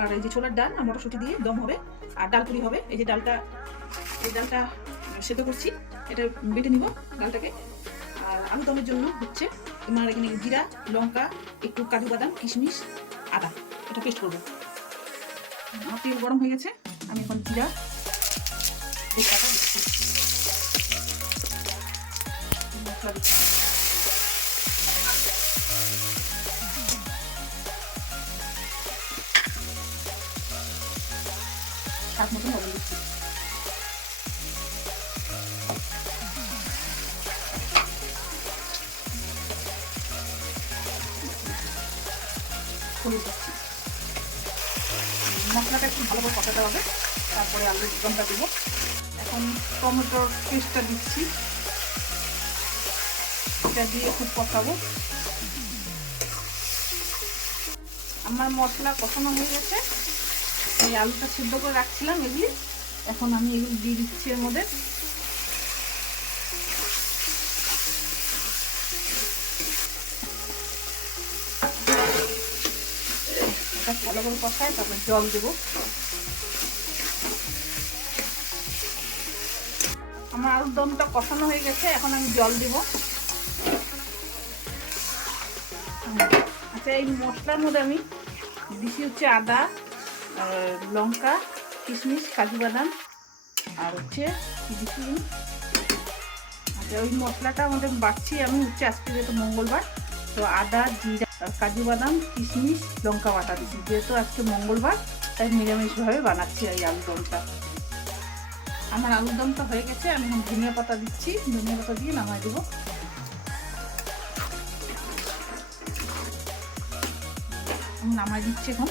আর এই যে ছোলার ডাল আর মটরশুঁটি দিয়ে দম হবে আর ডাল পুরি হবে। এই যে ডালটা, এই ডালটা সেদ্ধ করছি। এটা বেটে নিব ডালটাকে। আর আলু দমের জন্য হচ্ছে তোমার এখানে জিরা, লঙ্কা, একটু কাজু বাদাম, কিশমিশ, আদা। এটা পেস্ট করব। তেল গরম হয়ে গেছে। আমি এখন জিরা মশলা দিচ্ছি স্বাদ মতো দিচ্ছি মশলাটা একটু ভালো করে কষাতে হবে। তারপরে আলুর দমটা দিব। এখন টমেটোর পেস্টটা দিচ্ছি। এটা দিয়ে খুব কষাবো। আমার মশলা কষানো হয়ে গেছে। এই আলুটা সিদ্ধ করে রাখছিলাম এগুলি। এখন আমি এগুলো দিয়ে দিচ্ছি এর মধ্যে। ভালো করে কষায় তারপর জল দেবো। আমার আলুর দমটা কষানো হয়ে গেছে, এখন আমি জল দেব। আচ্ছা এই মশলার মধ্যে আমি দিচ্ছি হচ্ছে আদা লঙ্কা, কিশমিশ, কাজু বাদাম আর হচ্ছে দিচ্ছি আচ্ছা ওই মশলাটা আমাদের বাড়ছি আমি হচ্ছে আজকে যেহেতু মঙ্গলবার, তো আদা, জিরা, কাজু বাদাম, কিশমিশ, লঙ্কা বাটা দিচ্ছি যেহেতু আজকে মঙ্গলবার, তাই নিরামিষভাবে বানাচ্ছি এই আলু দমটা। আমার আলুর দমটা হয়ে গেছে, আমি এখন ধনিয়া পাতা দিচ্ছি, ধনিয়া পাতা দিয়ে নামাই দেবো। নামাই দিচ্ছি এখন।